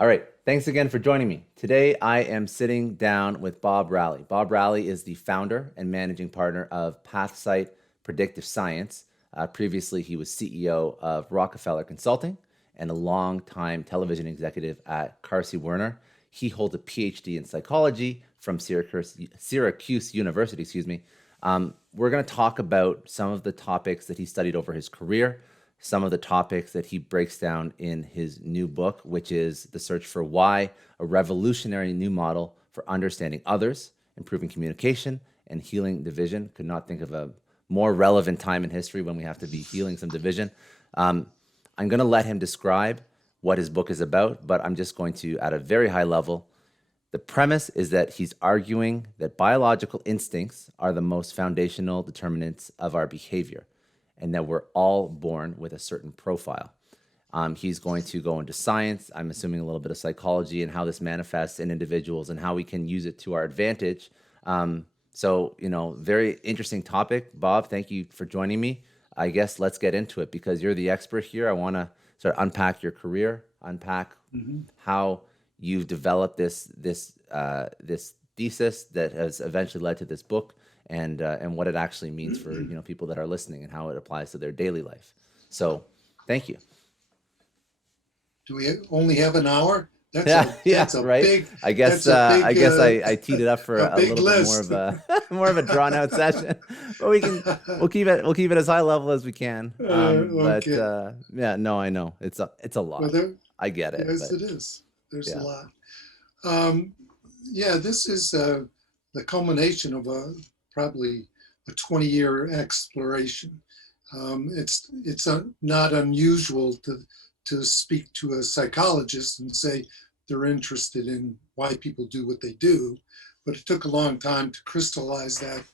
All right. Thanks again for joining me. Today, I am sitting down with Bob Raleigh. Bob Raleigh is the founder and managing partner of PathSight Predictive Science. Previously, he was CEO of Rockefeller Consulting and a longtime television executive at Carsey-Werner. He holds a PhD in psychology from Syracuse University, we're going to talk about some of the topics that he studied over his career, some of the topics that he breaks down in his new book, which is The Search for Why, a revolutionary new model for understanding others, improving communication, and healing division. Could not think of a more relevant time in history when we have to be healing some division. I'm going to let him describe what his book is about, but I'm just going to, at a very high level, the premise is that he's arguing that biological instincts are the most foundational determinants of our behavior, and that we're all born with a certain profile. He's going to go into science, I'm assuming a little bit of psychology, and how this manifests in individuals and how we can use it to our advantage. Very interesting topic. Bob, thank you for joining me. I guess let's get into it because you're the expert here. I want to sort of unpack your career, unpack how you've developed this thesis that has eventually led to this book, and what it actually means for people that are listening and how it applies to their daily life. So, thank you. Do we only have an hour? That's a right. Big, I guess I teed it up for a little list. bit more of a drawn out session, but we'll keep it as high level as we can. Okay. I know it's a lot. Well, I get it. Yes, it is. There's a lot. This is the culmination of probably a 20-year exploration. It's not unusual to speak to a psychologist and say they're interested in why people do what they do, but it took a long time to crystallize that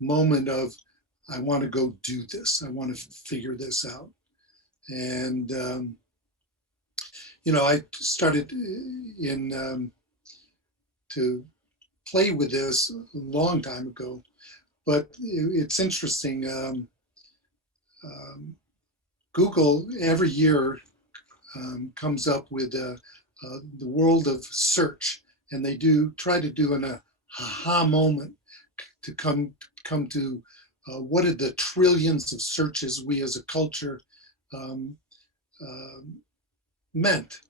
moment of, I want to go do this. I want to figure this out. And I started to play with this a long time ago, but it's interesting. Google every year comes up with the world of search, and they try to do an aha moment to come to what are the trillions of searches we as a culture meant.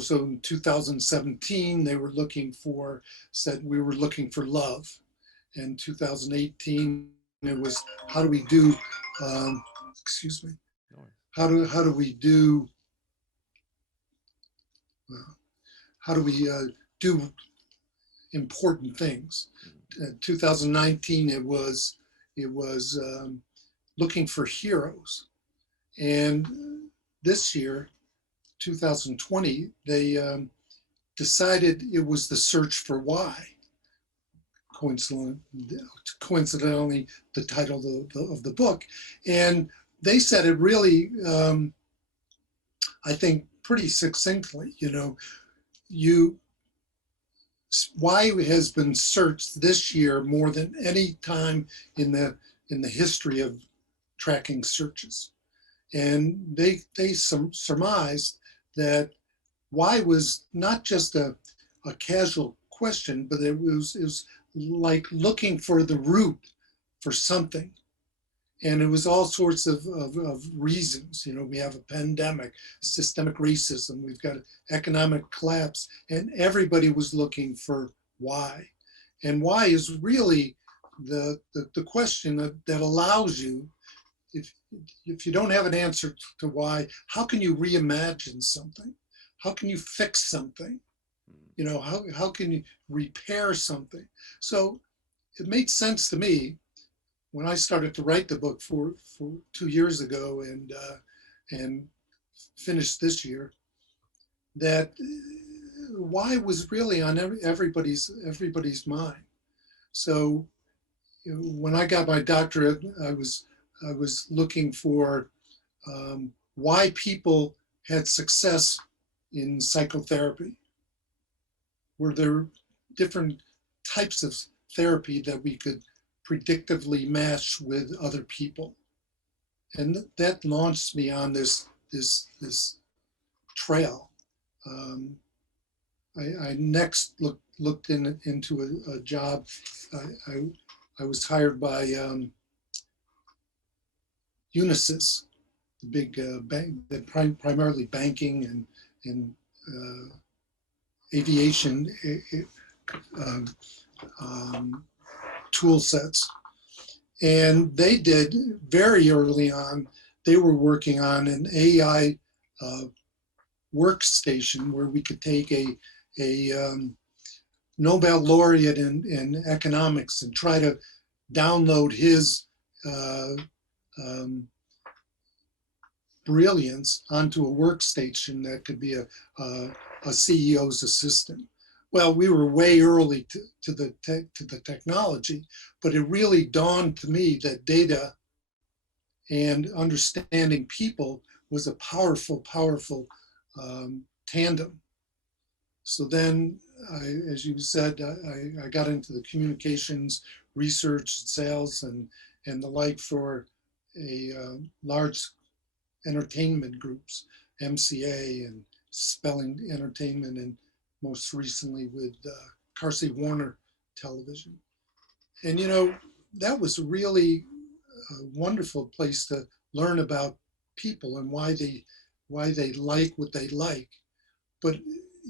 So in 2017 they were said we were looking for love. In 2018 it was how do we do how do we do important things. 2019 it was looking for heroes, and this year 2020 they decided it was the search for why. Coincidentally the title of the book, and they said it really I think pretty succinctly. Why has been searched this year more than any time in the history of tracking searches. And they surmised that why was not just a casual question, but it was like looking for the root for something. And it was all sorts of reasons. We have a pandemic, systemic racism, we've got economic collapse, and everybody was looking for why. And why is really the question that allows you, if you don't have an answer to why, how can you reimagine something? How can you fix something? How can you repair something? So it made sense to me when I started to write the book for 2 years ago and finished this year, that why was really on everybody's mind. So when I got my doctorate, I was looking for why people had success in psychotherapy. Were there different types of therapy that we could predictively match with other people? And that launched me on this trail Um, I next looked into a job. I was hired by Unisys, the big bank, that primarily banking and aviation um, um, tool sets. And they did very early on, they were working on an AI workstation where we could take a Nobel laureate in economics and try to download his uh, um, brilliance onto a workstation that could be a CEO's assistant. Well, we were way early to the technology, but it really dawned to me that data and understanding people was a powerful tandem. So then, as you said, I got into the communications, research, sales, and the like for a large entertainment groups, MCA and Spelling Entertainment, and most recently with Carsey-Werner Television. And that was really a wonderful place to learn about people and why they like what they like. But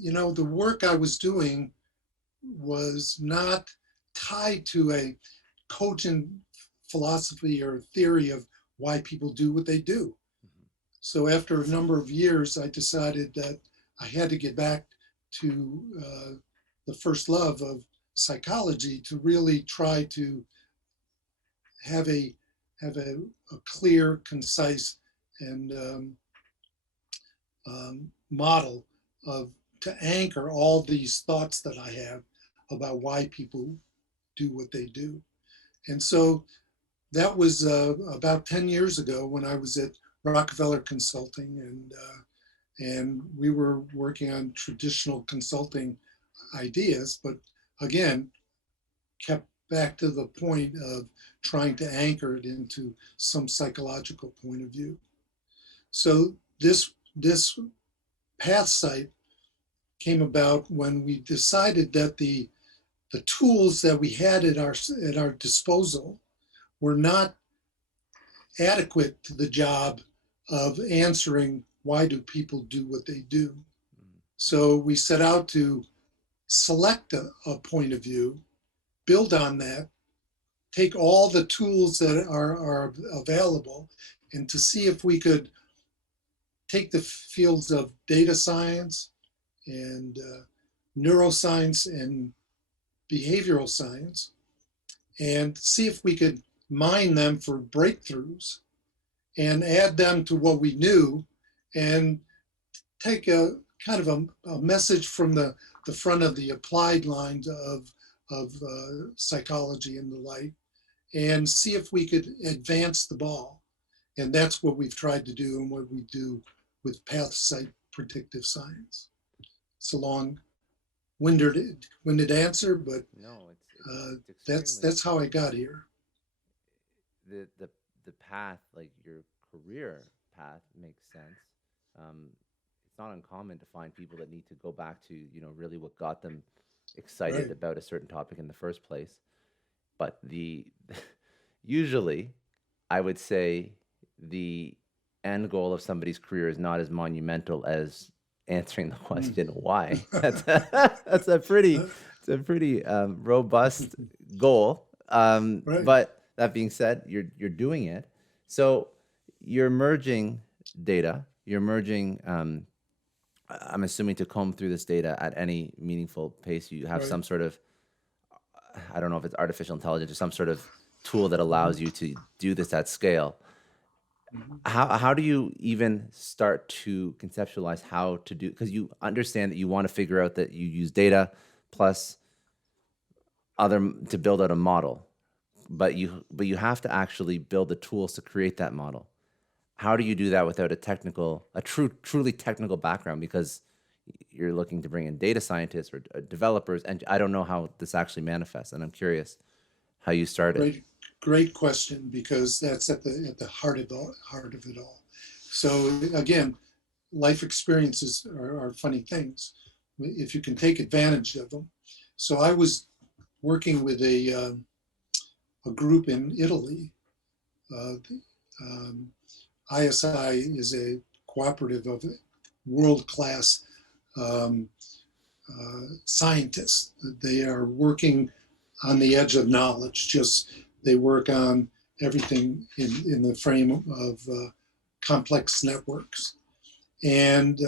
the work I was doing was not tied to a cogent philosophy or theory of why people do what they do. So after a number of years, I decided that I had to get back to the first love of psychology to really try to have a clear, concise, and model of to anchor all these thoughts that I have about why people do what they do. And so that was about 10 years ago when I was at Rockefeller Consulting, and we were working on traditional consulting ideas, but again, kept back to the point of trying to anchor it into some psychological point of view. So this PathSight came about when we decided that the tools that we had at our disposal were not adequate to the job of answering why do people do what they do. So we set out to select a point of view, build on that, take all the tools that are available, and to see if we could take the fields of data science and neuroscience and behavioral science and see if we could mine them for breakthroughs and add them to what we knew and take a kind of a message from the front of the applied lines of psychology and the like, and see if we could advance the ball. And that's what we've tried to do and what we do with PathSight Predictive Science. It's a long-winded answer, but No, it's extremely that's how I got here. the the the path, like your career path, makes sense. Um, it's not uncommon to find people that need to go back to really what got them excited Right. about a certain topic in the first place. But the usually, I would say the end goal of somebody's career is not as monumental as answering the Mm. question why. That's a pretty robust goal. Right. But that being said, you're doing it. So you're merging data. You're merging. I'm assuming to comb through this data at any meaningful pace, you have Right. some sort of, I don't know if it's artificial intelligence or some sort of tool that allows Mhm. you to do this at scale. Mhm. How do you even start to conceptualize how to do, because you understand that you want to figure out that you use data plus other to build out a model, but you have to actually build the tools to create that model. How do you do that without a truly technical background? Because you're looking to bring in data scientists or developers, and I don't know how this actually manifests, and I'm curious how you started. Great question, because that's at the heart of it all. So again, life experiences are funny things if you can take advantage of them. So I was working with a group in Italy. Uh, ISI is a cooperative of world-class um, scientists. They are working on the edge of knowledge. Just they work on everything in the frame of complex networks. And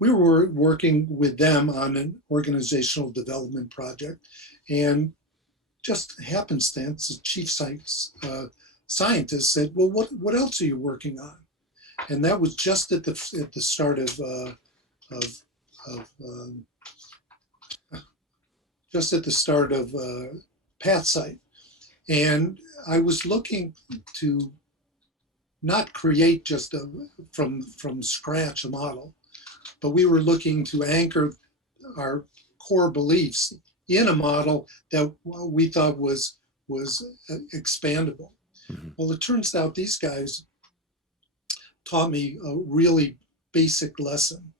we were working with them on an organizational development project. And just happenstance, the chief scientist said, "Well, what else are you working on?" And that was just at the start of, of just at the start of PathSight. And I was looking to not create just from scratch a model, but we were looking to anchor our core beliefs in a model that we thought was expandable. Mhm. Well, it turns out these guys taught me a really basic lesson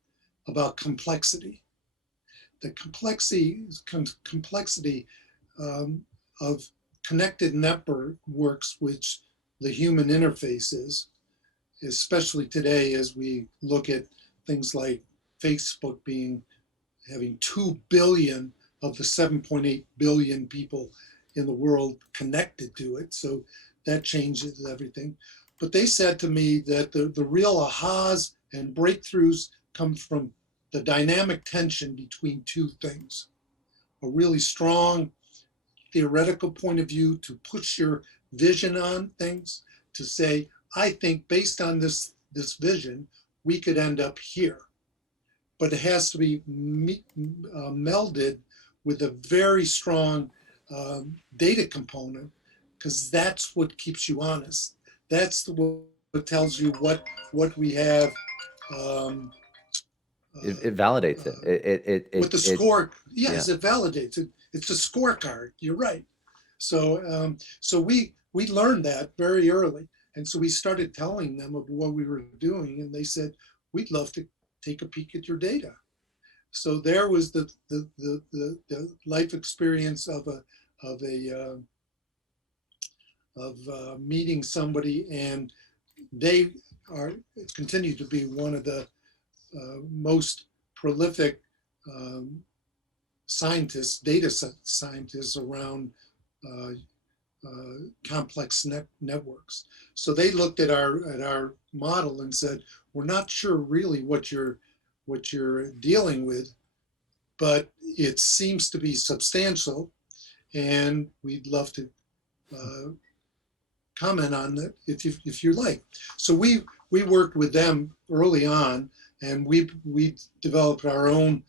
about complexity. The complexity of connected networks, which the human interface is, especially today as we look at things like Facebook having 2 billion of the 7.8 billion people in the world connected to it. So that changes everything. But they said to me that the real ahas and breakthroughs come from the dynamic tension between two things. A really strong theoretical point of view to push your vision on things, to say, I think based on this vision, we could end up here. But it has to be melded with a very strong data component, because that's what keeps you honest. That's what tells you what we have. Um, It validates it. with the It score, yeah. yes, it validates it. It's a scorecard. You're right. So so we learned that very early, and so we started telling them of what we were doing, and they said, "We'd love to take a peek at your data." So there was the life experience of meeting somebody, and they are continue to be one of the most prolific um, scientists, data scientists around uh, complex networks. So they looked at our model and said, "We're not sure really what you're dealing with, but it seems to be substantial, and we'd love to uh, comment on it if you like." So we worked with them early on, and we developed our own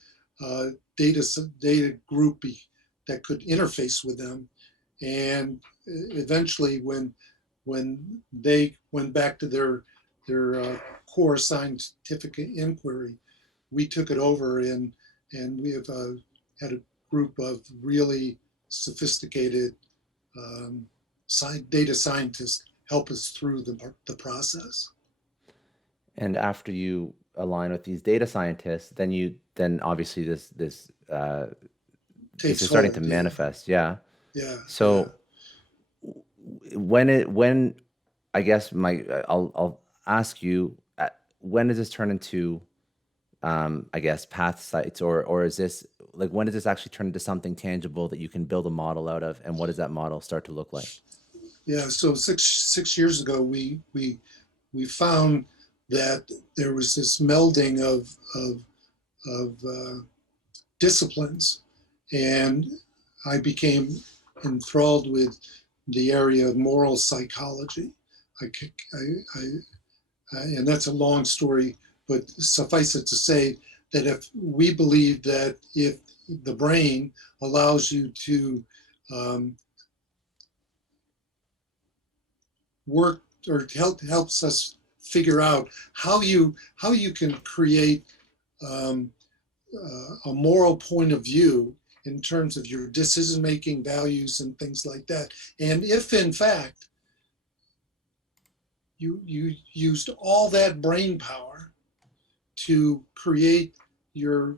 data group that could interface with them. And eventually, when they went back to their core scientific inquiry, we took it over, and we have had a group of really sophisticated um, data scientists help us through the process. And after you align with these data scientists, then obviously this Takes is starting to hold, yeah, manifest. Yeah. yeah, yeah. So when I guess I'll ask you, when does this turn into I guess path sites, or is this like, when does this actually turn into something tangible that you can build a model out of, and what does that model start to look like? Yeah, so six years ago, we found that there was this melding of disciplines, and I became enthralled with the area of moral psychology. I, I, and that's a long story, but suffice it to say that if we believe that if the brain allows you to um, work or helps us figure out how you can create um, a moral point of view in terms of your decision making values and things like that. And if in fact you used all that brain power to create your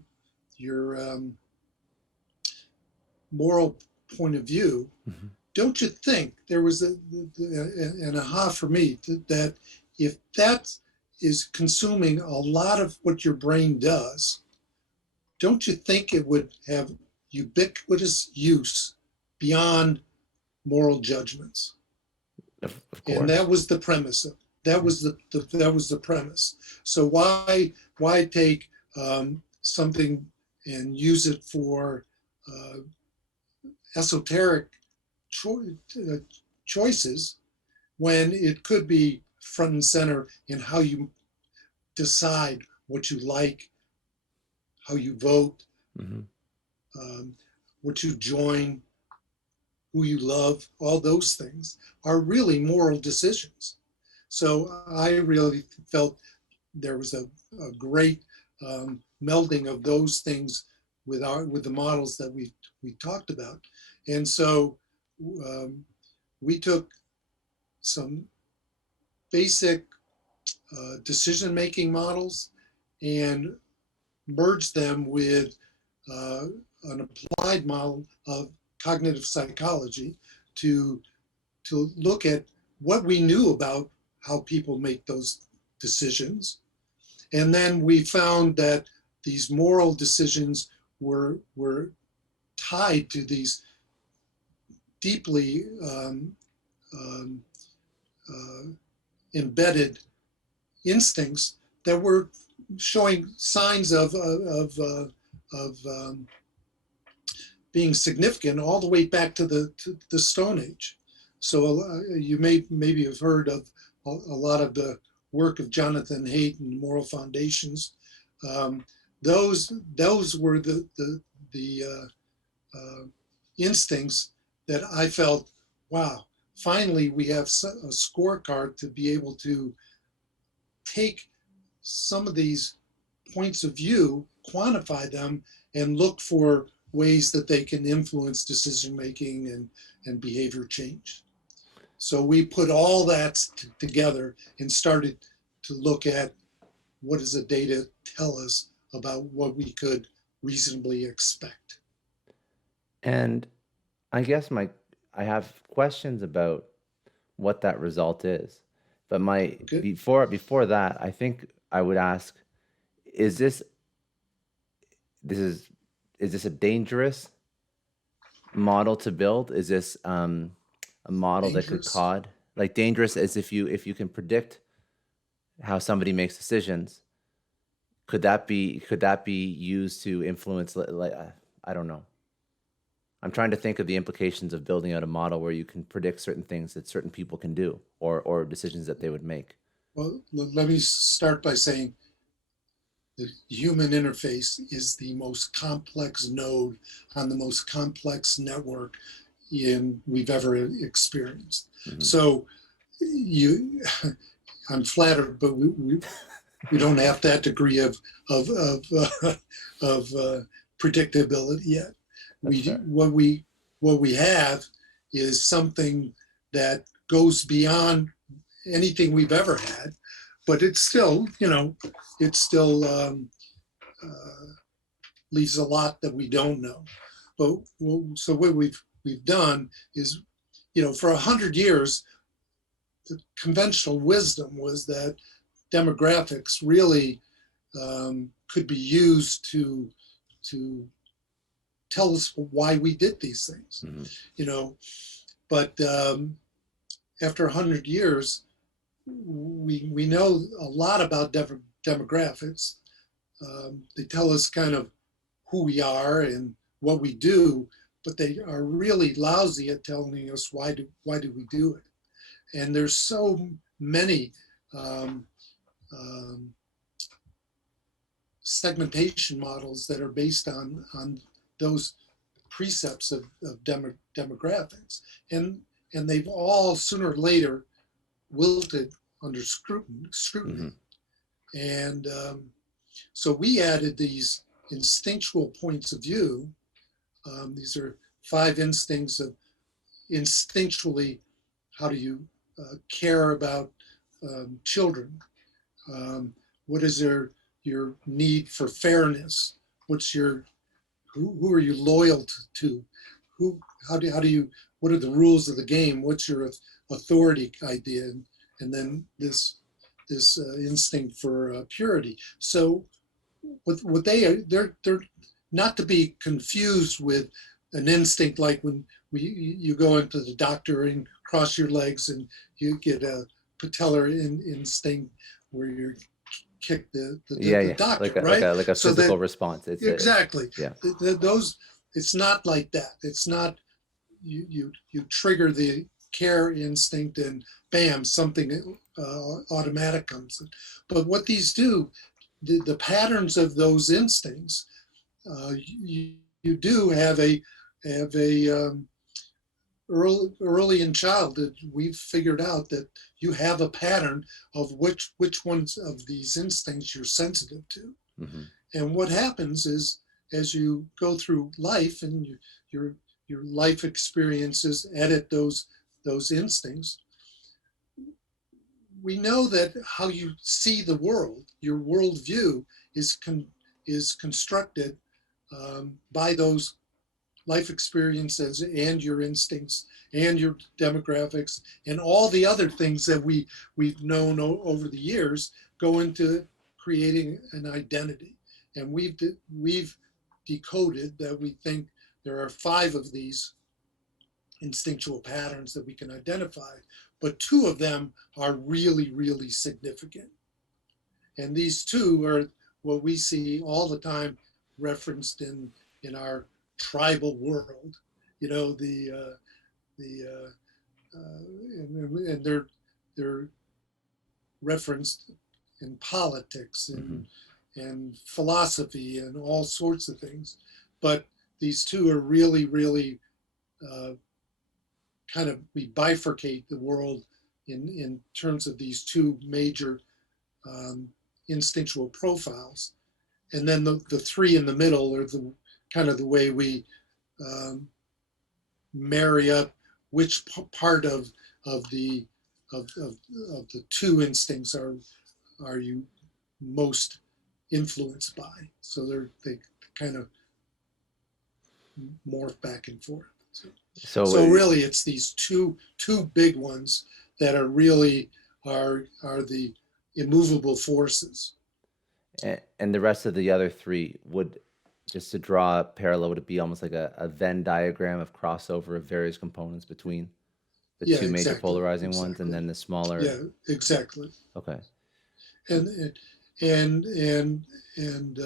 moral point of view, Mhm. don't you think there was an aha for me that if that is consuming a lot of what your brain does, don't you think it would have ubiquitous use beyond moral judgments? Of And that course. was the premise of that Yeah. was that was the premise. So why take something and use it for uh, esoteric cho- uh, choices when it could be front and center in how you decide what you like, how you vote, Mhm. um, what you join, who you love, all those things are really moral decisions. So I really felt there was a great melding of those things with the models that we talked about. And so um, we took some basic decision making models and merged them with uh, an applied model of cognitive psychology to look at what we knew about how people make those decisions. And then we found that these moral decisions were tied to these deeply um, uh, embedded instincts that were showing signs of being significant all the way back to the Stone Age. So you may maybe have heard of a lot of the work of Jonathan Haidt and Moral Foundations. Um, those were the instincts that I felt, wow, finally we have a scorecard to be able to take some of these points of view, quantify them, and look for ways that they can influence decision making and behavior change. So we put all that together and started to look at what does the data tell us about what we could reasonably expect. And I guess I have questions about what that result is. But my Okay. before that, I think I would ask, is this is this a dangerous model to build? Is this a model that could Dangerous. cause like dangerous as if you can predict how somebody makes decisions? Could that be used to influence like I don't know. I'm trying to think of the implications of building out a model where you can predict certain things that certain people can do or decisions that they would make. Well, let me start by saying the human interface is the most complex node on the most complex network we've ever experienced. Hmm. So you, I'm flattered, but we don't have that degree of of predictability yet. That's We fair. what we have is something that goes beyond anything we've ever had, but it's still, it still uh, leaves a lot that we don't know. But so what we've done is, for 100 years, the conventional wisdom was that demographics really could be used to tell us why we did these things, Hmm. you know. But after 100 years, we know a lot about demographics. They tell us kind of who we are and what we do, but they are really lousy at telling us why do we do it. And there's so many um, um, segmentation models that are based on those precepts of demographics, and they've all sooner or later wilted under scrutiny. Hmm. And so we added these instinctual points of view. These are 5 instincts of instinctually how do you care about children. What is their your need for fairness? What's your who are you loyal to? Who how do you what are the rules of the game? What's your authority idea? And then this instinct for purity. So what they're not to be confused with an instinct like when you go into the doctor and cross your legs and you get a patellar instinct where you kick the Yeah. doctor, Like right? a So physical that response. exactly Yeah. those it's not like that. It's not you trigger the care instinct and bam, something automatic comes in. But what these do, the patterns of those instincts, you do have a early in childhood. We've figured out that you have a pattern of which ones of these instincts you're sensitive to. Hmm. And what happens is, as you go through life and your your life experiences edit those instincts, we know that how you see the world, your worldview, is constructed by those life experiences and your instincts and your demographics and all the other things that we've known over the years go into creating an identity. And we've decoded that we think there are 5 of these instinctual patterns that we can identify, but 2 of them are really, really significant. And these 2 are what we see all the time referenced in our tribal world. You know, and they're referenced in politics Hmm. and philosophy and all sorts of things. But these 2 are really, really uh, kind of, we bifurcate the world in terms of these 2 major um, instinctual profiles. And then the 3 in the middle are the kind of the way we um, marry up which part of the of the 2 instincts are you most influenced by. So they kind of morph back and forth. So, So really, it's these two big ones that are really are the immovable forces. and the rest of the other 3 would, just to draw a parallel, would it be almost like a Venn diagram of crossover of various components between the Yeah, 2 major exactly, polarizing ones, and exactly. then the smaller? Yeah, exactly. Okay. And and and and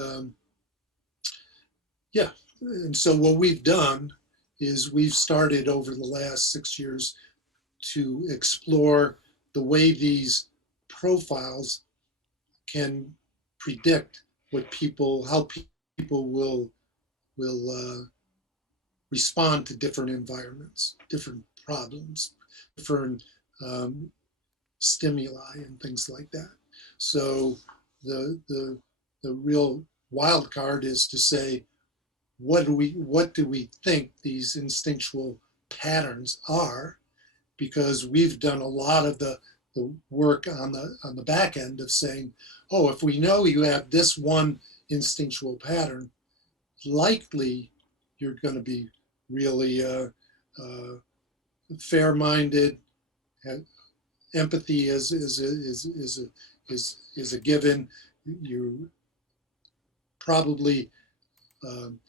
yeah, and so what we've done is we've started over the last 6 years to explore the way these profiles can predict how people will respond to different environments, different problems, different um, stimuli, and things like that. So the real wild card is to say, what do we think these instinctual patterns are? Because we've done a lot of the work on the back end of saying, oh, if we know you have this one instinctual pattern, likely you're going to be really uh, fair-minded. Empathy is a given. You probably um,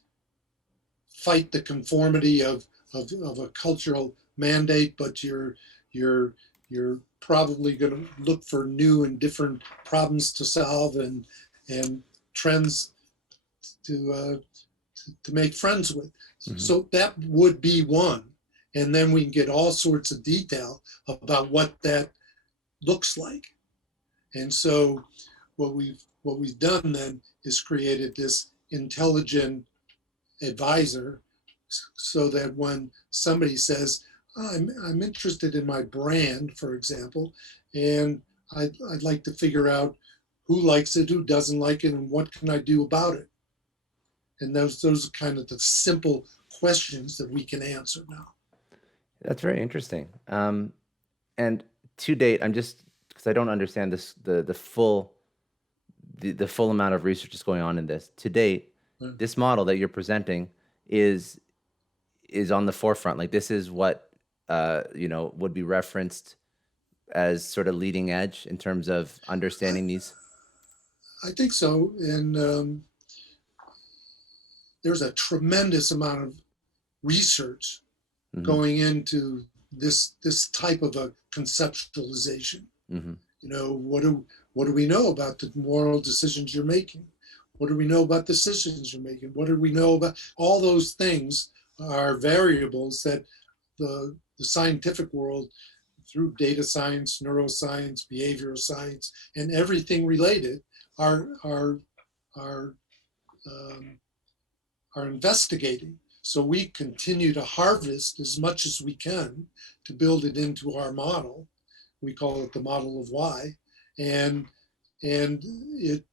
fight the conformity of a cultural mandate, but you're you're probably going to look for new and different problems to solve and trends to to make friends with. Hmm. So that would be one, and then we can get all sorts of detail about what that looks like. And so what we've done then is created this intelligent advisor, so that when somebody says, oh, I'm interested in my brand, for example, and I'd like to figure out who likes it, who doesn't like it, and what can I do about it? And those are kind of the simple questions that we can answer now. That's very interesting. And to date, I'm just, because I don't understand this, the full the full amount of research that's going on in this to date. Mm. This model that you're presenting is on the forefront. Like this is what would be referenced as sort of leading edge in terms of I, understanding these. I think so. And there's a tremendous amount of research Mm-hmm. going into this type of a conceptualization. Mm-hmm. What do we know about the moral decisions you're making? What do we know about decisions you're making? What do we know about all those things are variables that the scientific world, through data science, neuroscience, behavioral science, and everything related, are are are um, are investigating. So we continue to harvest as much as we can to build it into our model. We call it the model of why, and and it.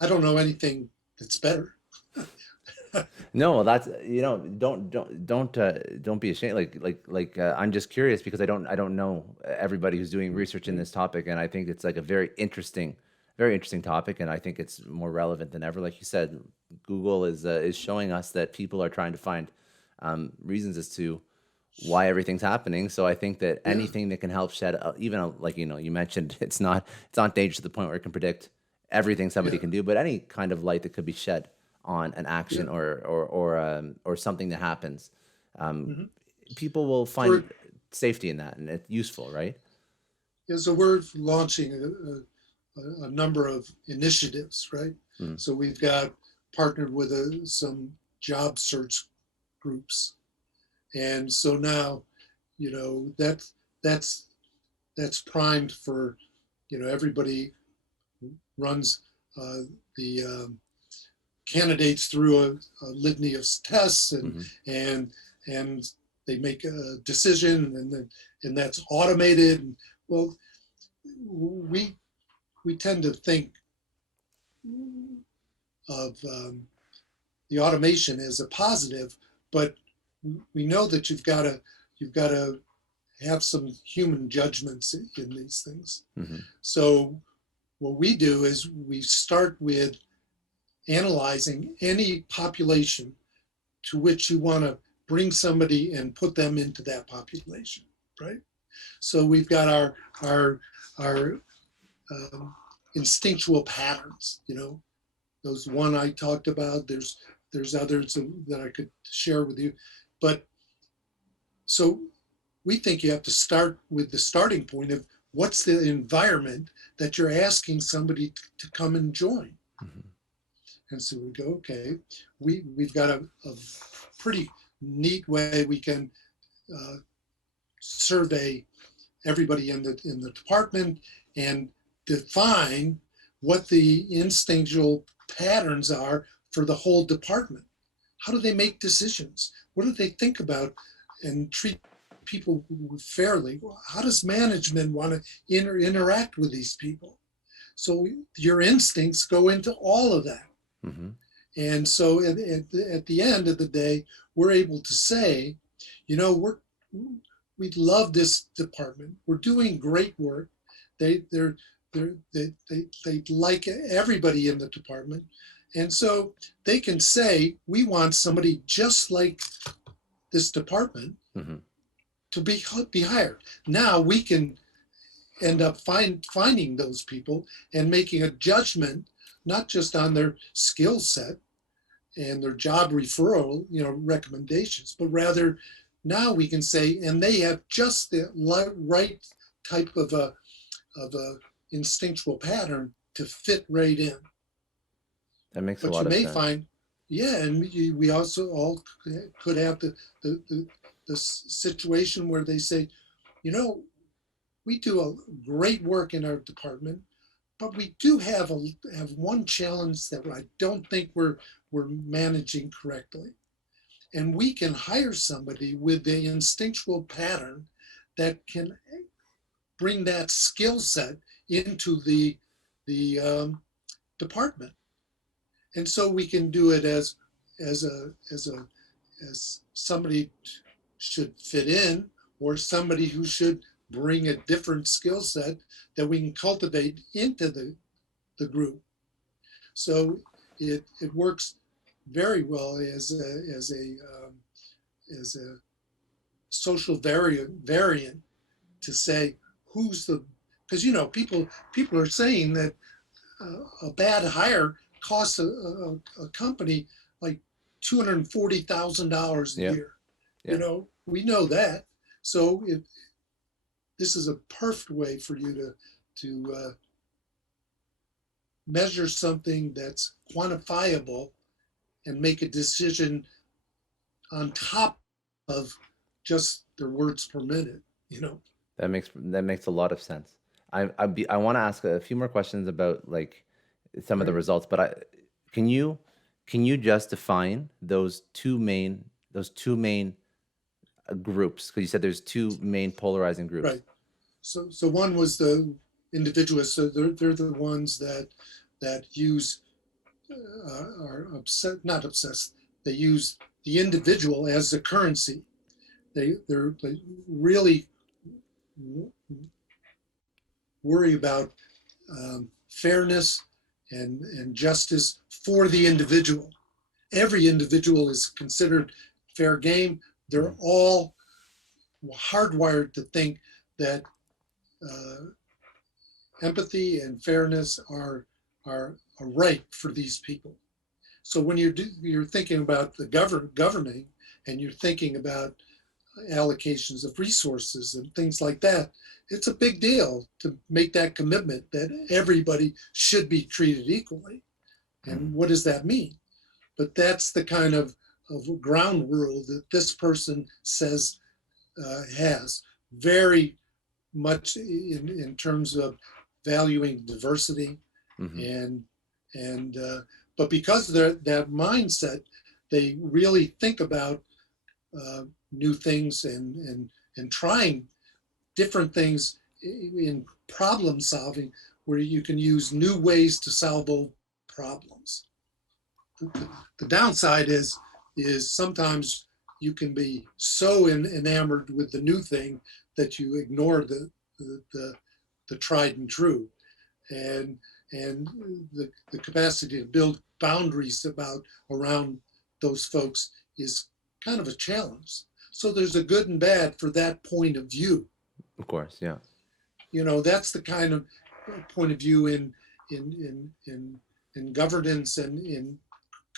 I don't know anything that's better. No, well, that's don't be ashamed. I'm just curious because I don't know everybody who's doing research in this topic, and I think it's like a very interesting topic, and I think it's more relevant than ever. Like you said, Google is showing us that people are trying to find reasons as to why everything's happening. So I think that Yeah, anything that can help shed, like you mentioned, it's not dangerous to the point where it can predict everything somebody yeah, can do, but any kind of light that could be shed on an yeah. action or something that happens, um, Mm-hmm. people will find For safety in that, and it's useful, right? So we're launching a number of initiatives, right? Mm-hmm. So we've got partnered with some job search groups, and so now, that's that's primed for, everybody runs uh, the candidates through a litany of tests, and Mm-hmm. and and they make a decision, and that's automated. And well, we we tend to think of the automation as a positive, but we know that you've got to have some human judgments in these things. Mm-hmm. So what we do is we start with analyzing any population to which you want to bring somebody and put them into that population, right? So we've got our um, instinctual patterns, those one I talked about. There's others that I could share with you, but so we think you have to start with the starting point of what's the environment that you're asking somebody to come and join. Mm-hmm. And so we go, okay, we've got a pretty neat way we can uh, survey everybody in the department and define what the instinctual patterns are for the whole department. How do they make decisions? What do they think about and treat people fairly? How does management want to interact with these people? So your instincts go into all of that. Mm-hmm. And so at the end of the day, we're able to say, we love this department. We're doing great work. They like everybody in the department, and so they can say we want somebody just like this department Mm-hmm. to be hired. Now we can end up finding those people and making a judgment not just on their skill set and their job referral, recommendations, but rather now we can say, and they have just the right type of a instinctual pattern to fit right in. That makes a But you lot of may sense. find, yeah, and we also all could have the situation where they say, you know, we do a great work in our department, but we do have one challenge that I don't think we're managing correctly. And we can hire somebody with the instinctual pattern that can bring that skill set into the department. And so we can do it as a as a as somebody should fit in, or somebody who should bring a different skill set that we can cultivate into the group. So it works very well as a social variant to say who's the, because people are saying that a bad hire costs a company like $240,000 a Yeah. year. Yeah. We know that. So this is a perfect way for you to measure something that's quantifiable and make a decision on top of just their words per minute. That makes a lot of sense. I want to ask a few more questions about like some of the Right. results, but can you just define those two main groups? Because you said there's two main polarizing groups. Right. So one was the individualists. So they're the ones that use are not obsessed. They use the individual as the currency. They really worry about fairness and justice for the individual. Every individual is considered fair game. They're all hardwired to think that uh, empathy and fairness are a right for these people. So when you're thinking about the governing, and you're thinking about allocations of resources and things like that, it's a big deal to make that commitment that everybody should be treated equally. And what does that mean? But that's the kind of ground rule that this person says has very much in terms of valuing diversity Mm-hmm. and but because of that mindset, they really think about new things and trying different things in problem solving, where you can use new ways to solve old problems. The downside is sometimes you can be so enamored with the new thing that you ignore the tried and true, and the capacity to build boundaries around those folks is kind of a challenge. So there's a good and bad for that point of view. Of course, yeah. That's the kind of point of view in governance and in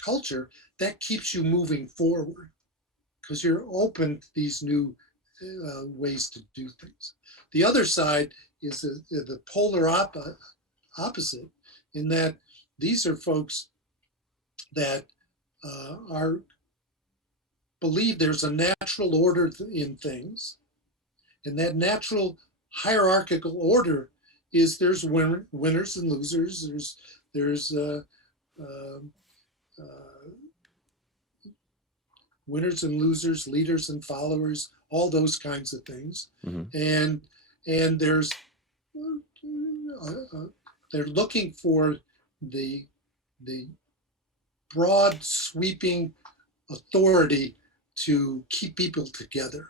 culture that keeps you moving forward, because you're open to these new ways to do things. The other side is the polar opposite, in that these are folks that are believe there's a natural order in things, and that natural hierarchical order is there's winners and losers. There's uh, uh, winners and losers, leaders and followers, all those kinds of things. Mm-hmm. And there's they're looking for the broad sweeping authority to keep people together.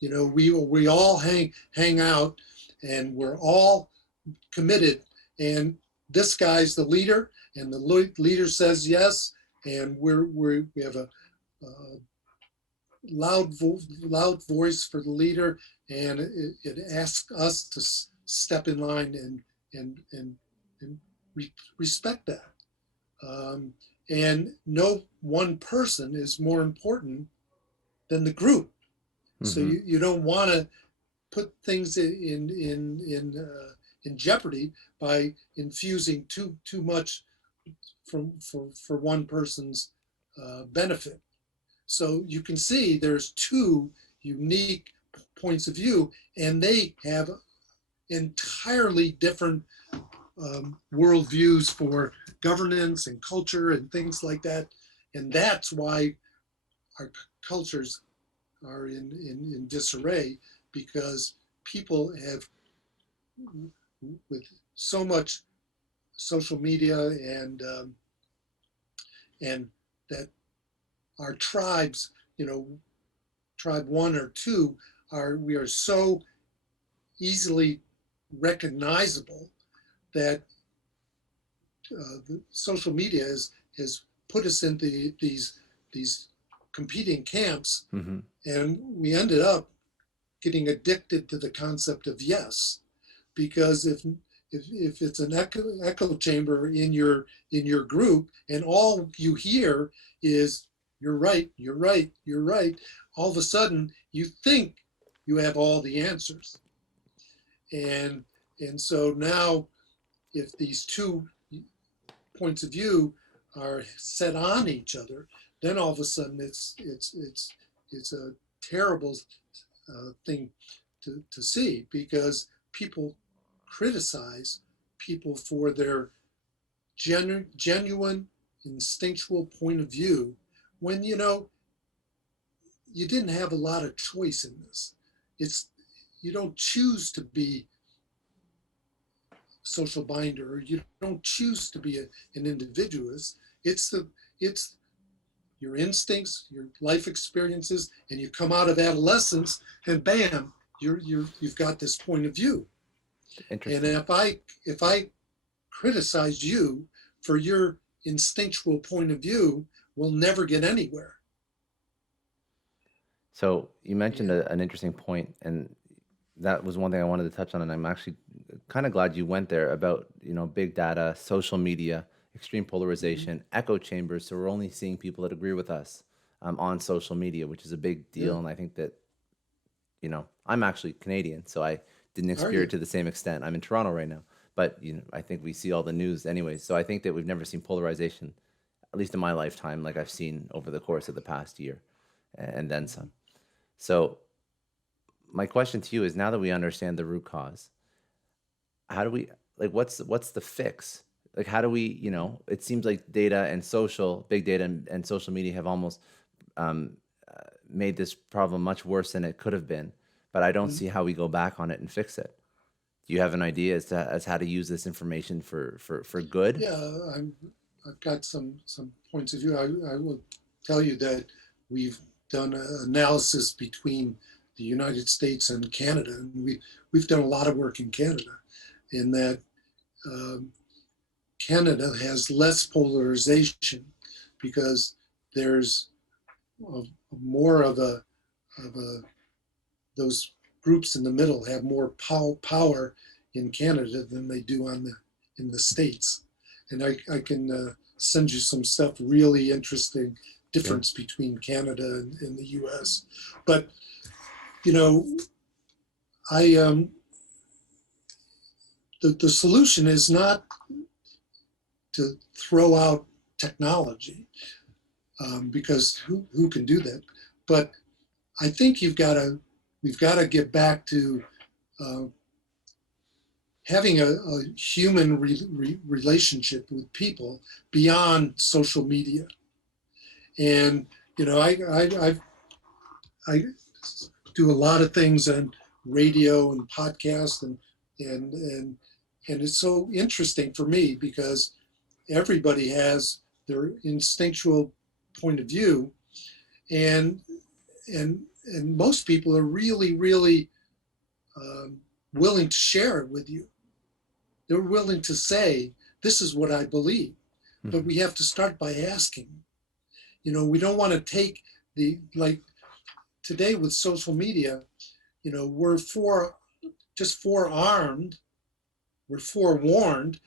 We all hang out, and we're all committed, and this guy's the leader, and the leader says yes, and we have a loud voice for the leader, and it asks us to step in line and respect that. And no one person is more important than the group. So Mm-hmm. you don't want to put things in jeopardy by infusing too much for one person's benefit. So you can see there's two unique points of view, and they have entirely different worldviews for governance and culture and things like that. And that's why our cultures are in disarray, because people have, with so much social media and that our tribes, tribe one or two, we are so easily recognizable that the social media has put us into these competing camps, Hmm. and we ended up getting addicted to the concept of yes, because if it's an echo chamber in your group, and all you hear is you're right, you're right, you're right, all of a sudden you think you have all the answers. And so now, if these two points of view are set on each other, then all of a sudden it's a terrible thing to see, because people criticize people for their genuine instinctual point of view, when you didn't have a lot of choice in this. It's You don't choose to be social binder, or you don't choose to be an individualist. It's your instincts, your life experiences, and you come out of adolescence, and bam, you've got this point of view. And Interesting. if I criticize you for your instinctual point of view, we'll never get anywhere. So you mentioned And an interesting point, and that was one thing I wanted to touch on, and I'm actually kind of glad you went there about, big data, social media, extreme mhm, polarization, echo chambers. So we're only seeing people that agree with us on social media, which is a big yeah, deal. And I think that, I'm actually Canadian, so I didn't are experience you? it to the same extent. I'm in Toronto right now, but I think we see all the news anyways. So I think that we've never seen polarization, at least in my lifetime, like I've seen over the course of the past year, and then some. Mhm. So my question to you is, now that we understand the root cause, how do we, like, what's the fix? Like, how do we, it seems like data and big data and social media have almost um, made this problem much worse than it could have been, but I don't Mhm. see how we go back on it and fix it. Do you have an idea as how to use this information for good? Yeah, I've got some points of view. I will tell you that we've done an analysis between the United States and Canada, and we've done a lot of work in Canada, in that um, Canada has less polarization, because there's a, more of a those groups in the middle have more power in Canada than they do in the States. And I can send you some stuff, really interesting Yeah. difference between Canada and the US. But, you know, I the solution is not to throw out technology, because who can do that? But I think we've got to get back to uh, having a human relationship with people beyond social media. And I do a lot of things on radio and podcast, and and and it's so interesting for me, because everybody has their instinctual point of view, and and most people are really um, willing to share it with you. They're willing to say, this is what I believe. But Hmm. we have to start by asking. We don't want to take like today with social media, we're just forearmed, we're forewarned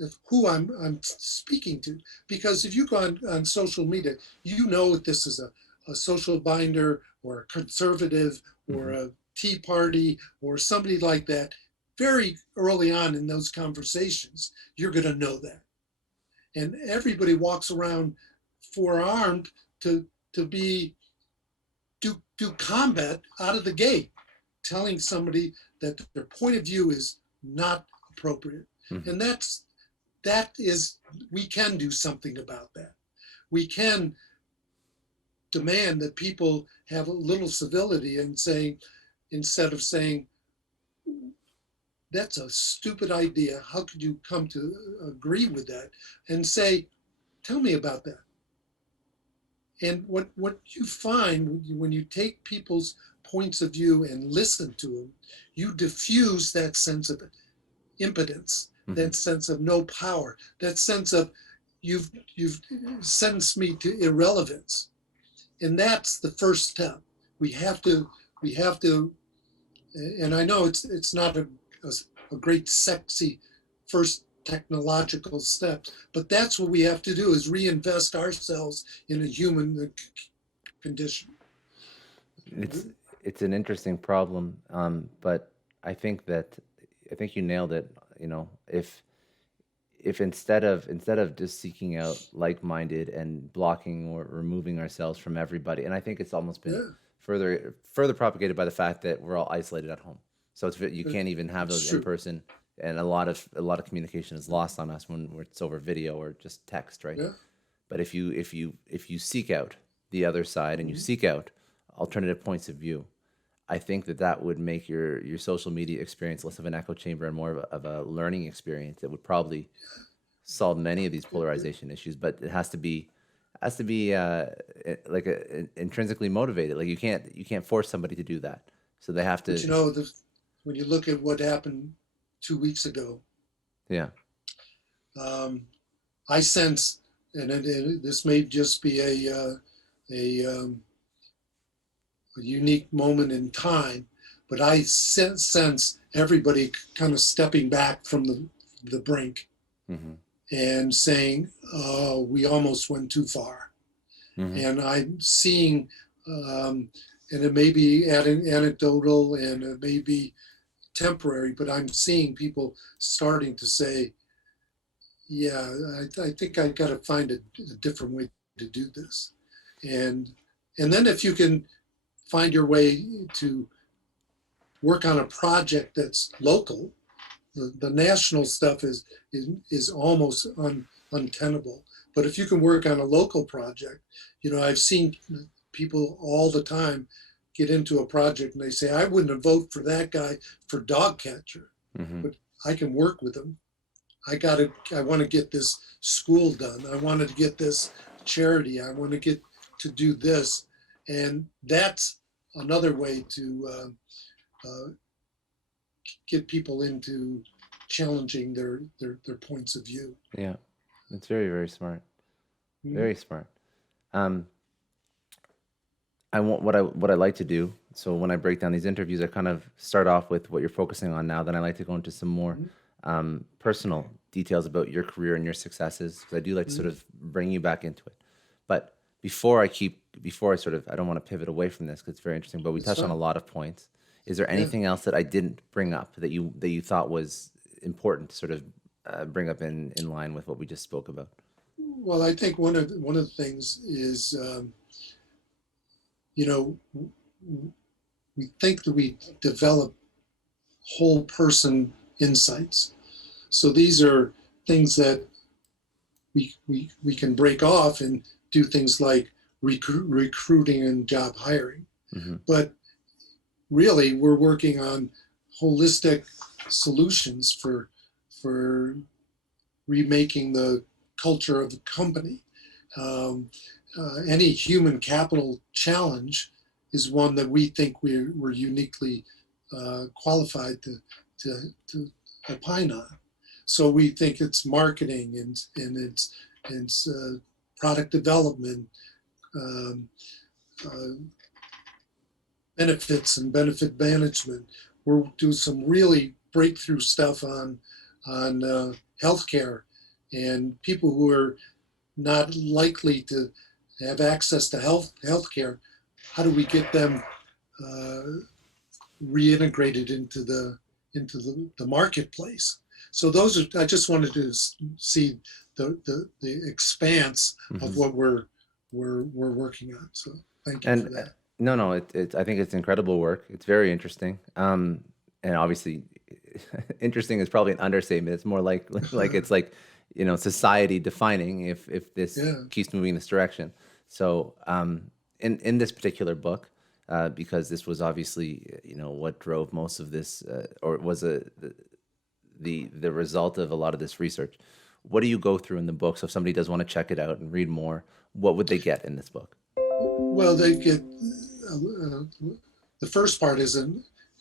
of who I'm speaking to. Because if you go on social media, that this is a social binder, or a conservative, or Hmm. a Tea Party, or somebody like that. Very early on in those conversations, you're going to know that. And everybody walks around forearmed to be do combat out of the gate, telling somebody that their point of view is not appropriate. Hmm. And that is we can do something about that. We can demand that people have a little civility, and say, instead of saying, that's a stupid idea, how could you come to agree with that, and say, tell me about that. And what you find when you take people's points of view and listen to them, you diffuse that sense of impotence. Mm-hmm. that sense of no power, that sense of you've sentenced me to irrelevance. And that's the first step. We have to, we have to, and I know it's not a great sexy first technological steps, but that's what we have to do is reinvest ourselves in a human condition. It's it's an interesting problem, but I think that I think you nailed it. You know, if instead of just seeking out like-minded and blocking or removing ourselves from everybody, and I think it's almost been Yeah, further propagated by the fact that we're all isolated at home. So you it, can't even have it's those in true. person, and a lot of communication is lost on us when it's over video or just text, right? Yeah. But if you seek out the other side and you Mhm. seek out alternative points of view, I think that would make your social media experience less of an echo chamber and more of a learning experience that would probably solve many of these polarization issues. But it has to be like intrinsically motivated. Like you can't force somebody to do that. So they have But to, when you look at what happened 2 weeks ago, yeah. um, I sense, and this may just be a unique moment in time, but I sense everybody kind of stepping back from the brink Hmm. and saying, "Oh, we almost went too far." Hmm. And I'm seeing, and it may be anecdotal and it may be temporary, but I'm seeing people starting to say, "Yeah, I think I got to find a different way to do this." And and then if you can find your way to work on a project that's local, the national stuff is almost untenable. But if you can work on a local project, I've seen people all the time get into a project and they say, I wouldn't have voted for that guy for dog catcher, Hmm. but I can work with him. I want to get this school done. I wanted to get this charity. I want to get to do this. And that's another way to get people into challenging their points of view. Yeah, it's very, very smart. Mhm. Very smart. Um, I want what I like to do. So when I break down these interviews, I kind of start off with what you're focusing on now. Then I like to go into some more Mhm. personal details about your career and your successes because I do like to sort Mhm. of bring you back into it. But before I sort of I don't want to pivot away from this because it's very interesting. But we That's touched on a fine. lot of points. Is there Yeah. anything else that I didn't bring up that you thought was important to sort of bring up in line with what we just spoke about? Well, I think one of the things is, you know, we think that we develop whole person insights. So these are things that we can break off and do things like recruiting and job hiring. Mm-hmm. But really, we're working on holistic solutions for remaking the culture of the company. Um, any human capital challenge is one that we think we're uniquely qualified to opine on. So we think it's marketing and it's product development, um, uh, benefits and benefit management. We'll do some really breakthrough stuff on healthcare and people who are not likely to have access to healthcare. How do we get them uh, reintegrated into the marketplace? So those are. I just wanted to see the expanse Mm-hmm. of what we're working on. So thank you for And that. no, no, I think it's incredible work. It's very interesting. And obviously, interesting is probably an understatement. It's more like like it's like, society defining if this Yeah. keeps moving in this direction. So, in this particular book, because this was obviously, what drove most of this, or was the result of a lot of this research. What do you go through in the book? So if somebody does want to check it out and read more, what would they get in this book? Well, they get the first part is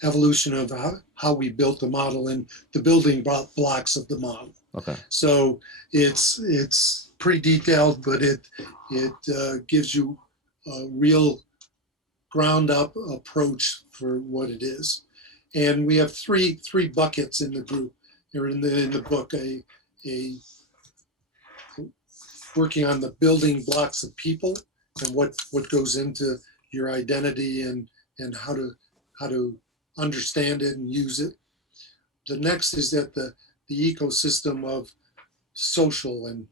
evolution of how we built the model and the building blocks of the model. Okay. So it's pretty detailed, but it gives you a real ground up approach for what it is. And we have three buckets in the group or in the book. A working on the building blocks of people and what goes into your identity and how to understand it and use it. The next is that the ecosystem of social and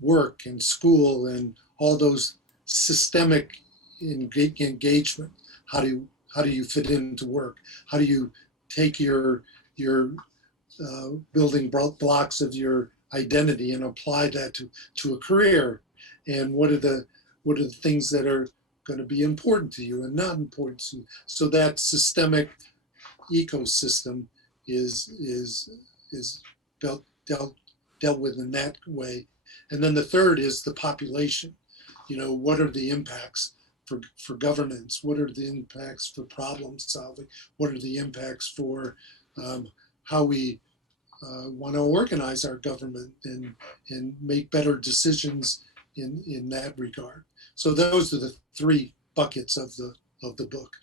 work and school and all those systemic engagement. How do you fit into work? How do you take your building blocks of your identity and apply that to a career? And what are the things that are going to be important to you and not important to you? So that systemic ecosystem is dealt with in that way. And then the third is the population. What are the impacts for governance? What are the impacts for problem solving? What are the impacts for how we want to organize our government and make better decisions in that regard? So those are the three buckets of the book.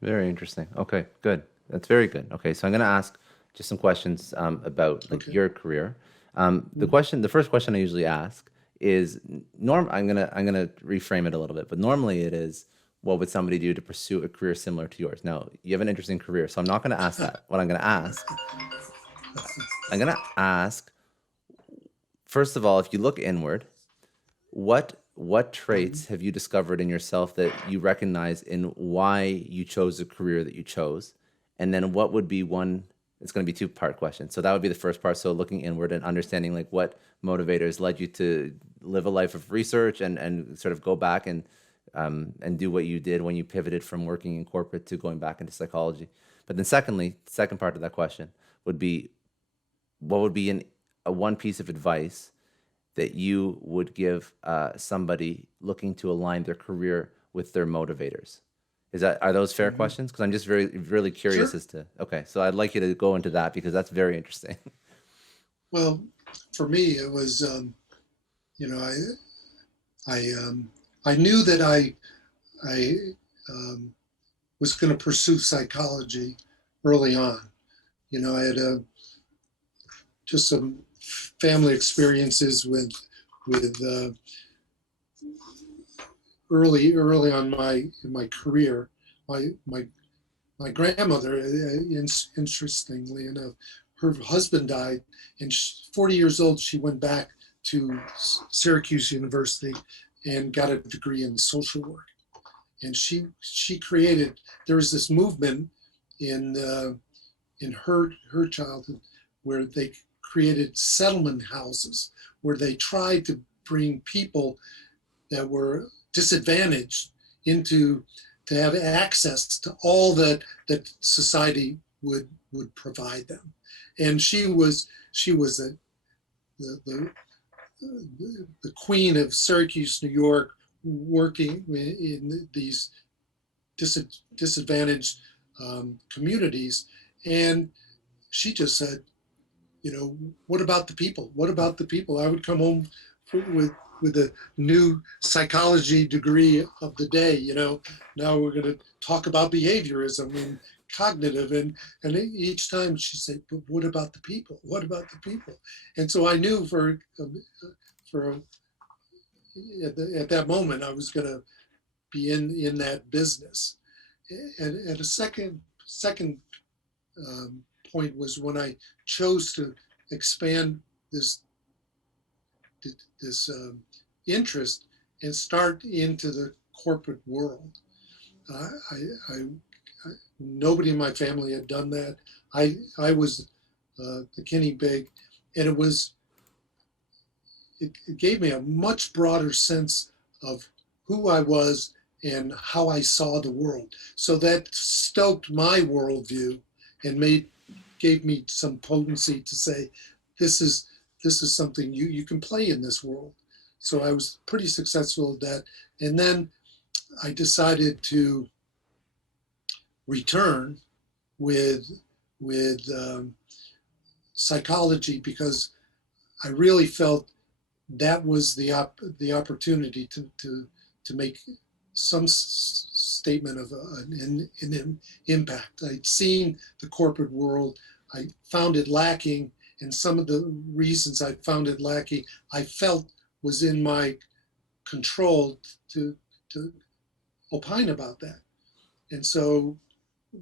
Very interesting. Okay, good. That's very good. Okay, so I'm going to ask just some questions about your career. The first question I usually ask is I'm gonna reframe it a little bit, but normally it is, what would somebody do to pursue a career similar to yours? Now, you have an interesting career, so I'm not going to ask that. What I'm going to ask, first of all, if you look inward, what traits have you discovered in yourself that you recognize in why you chose the career that you chose? And then what would be one, it's going to be two-part question. So that would be the first part. So looking inward and understanding like what motivators led you to live a life of research and sort of go back and do what you did when you pivoted from working in corporate to going back into psychology. But then secondly, the second part of that question would be, what would be a one piece of advice that you would give somebody looking to align their career with their motivators? Are those fair questions? Because I'm just really curious Sure. as to, okay, so I'd like you to go into that because that's very interesting. Well, for me, it was, I knew that I was going to pursue psychology early on. I had just some family experiences with early on in my career. My grandmother, interestingly enough, her husband died, and 40 years old, she went back to Syracuse University and got a degree in social work. And she created, there was this movement in her childhood where they created settlement houses where they tried to bring people that were disadvantaged to have access to all that society would provide them. And she was the queen of Syracuse, New York, working in these disadvantaged communities. And she just said, what about the people? What about the people? I would come home with a new psychology degree of the day. Now we're going to talk about behaviorism and cognitive, and each time she said, but what about the people? What about the people? And so I knew at that moment I was going to be in that business. And a second point was when I chose to expand this interest and start into the corporate world. Nobody in my family had done that. I was the guinea pig, and it gave me a much broader sense of who I was and how I saw the world. So that stoked my worldview and gave me some potency to say, this is something you can play in this world. So I was pretty successful at that. And then I decided to return with psychology, because I really felt that was the opportunity to make some statement of an impact. I'd seen the corporate world. I found it lacking, and some of the reasons I found it lacking, I felt was in my control to opine about that. And so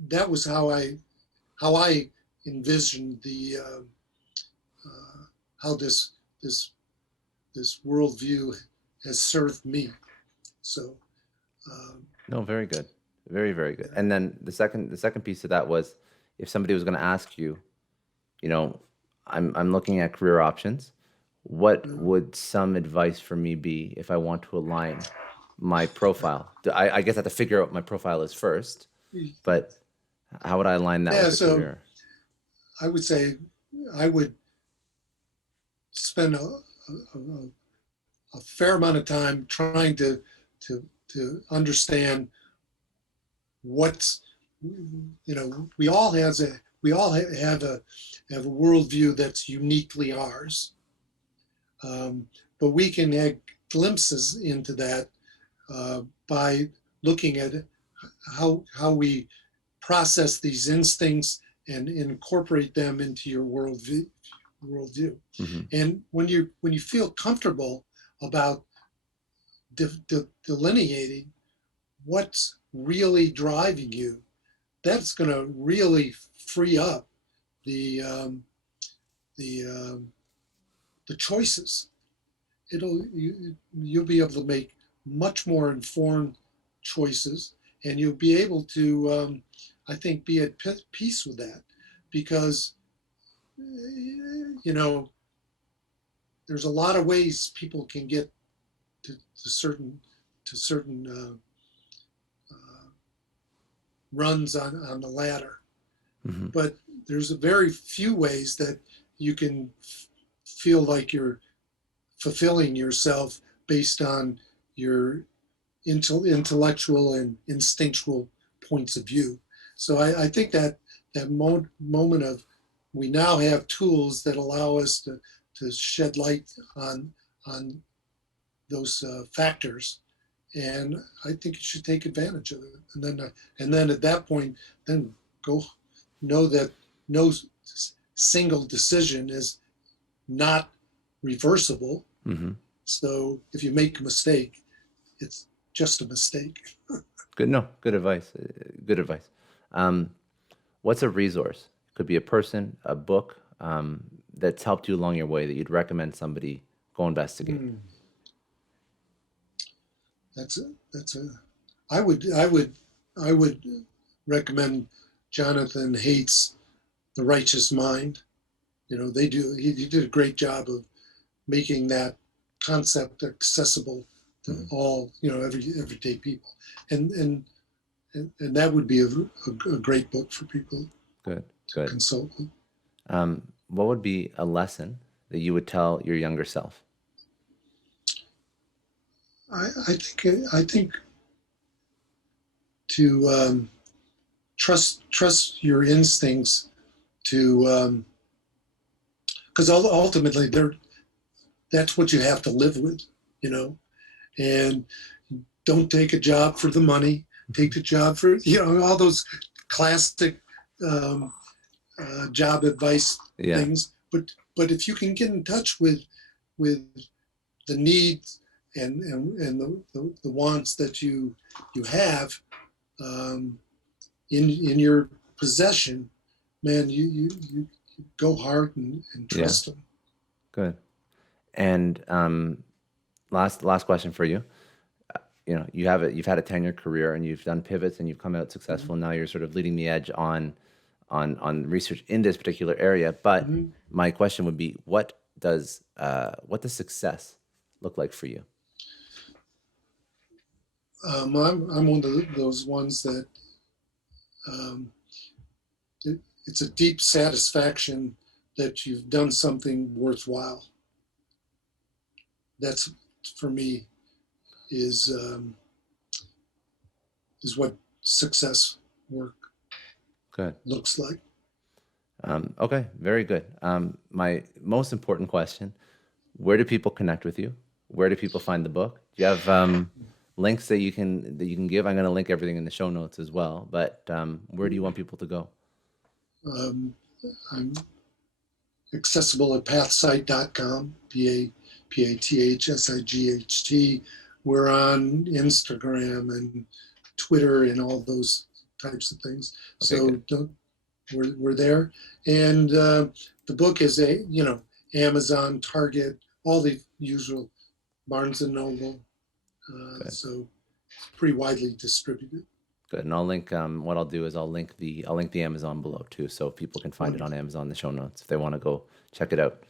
that was how I envisioned the how this worldview has served me. So No, very good. Very, very good. And then the second piece of that was, if somebody was going to ask you, you know, I'm looking at career options. What would some advice for me be if I want to align my profile? I guess I have to figure out what my profile is first, but how would I align that yeah, with a so career? I would say I would spend a fair amount of time trying to understand what's, we all have a worldview that's uniquely ours, but we can have glimpses into that by looking at how we process these instincts and incorporate them into your worldview. Mm-hmm. And when you feel comfortable about delineating what's really driving you, that's going to really free up the the choices. You'll be able to make much more informed choices, and you'll be able to, I think, be at peace with that, because there's a lot of ways people can get to certain runs on the ladder, Mm-hmm. but there's a very few ways that you can feel like you're fulfilling yourself based on your intellectual and instinctual points of view. So I think that moment of, we now have tools that allow us to shed light on those factors, and I think you should take advantage of it. And then at that point, then go know that no single decision is not reversible. Mm-hmm. So if you make a mistake, it's just a mistake. Good. No, good advice. Good advice. Um, what's a resource? Could be a person, a book, that's helped you along your way that you'd recommend somebody go investigate. That's a that's a I would recommend Jonathan Haidt's The Righteous Mind. He did a great job of making that concept accessible to Mhm. all, everyday people. And that would be a great book for people Good, to good. consult with. What would be a lesson that you would tell your younger self? I think to trust your instincts, to because ultimately that's what you have to live with, you know. And don't take a job for the money. Take the job for all those classic um, job advice Yeah, things. But if you can get in touch with the needs and the wants that you have um, in your possession, man, you go hard and yeah, trust them. good. And last question for you. You've had a 10-year career and you've done pivots and you've come out successful. Now you're sort of leading the edge on research in this particular area. But Mm-hmm. my question would be, what does success look like for you? I'm one of those ones that um, it's a deep satisfaction that you've done something worthwhile. That's, for me, is is what success work. Good. looks like. Okay, very good. My most important question, where do people connect with you? Where do people find the book? Do you have links that you can give? I'm going to link everything in the show notes as well, but where do you want people to go? Um, I'm accessible at pathsight.com, PATHSIGHT. We're on Instagram and Twitter and all those types of things. Okay, So good. we're there. And the book is Amazon, Target, all the usual, Barnes and Noble. Good. So pretty widely distributed. Good. And I'll link what I'll do is I'll link the Amazon below too, so people can find it on Wonderful. Amazon in the show notes if they want to go check it out.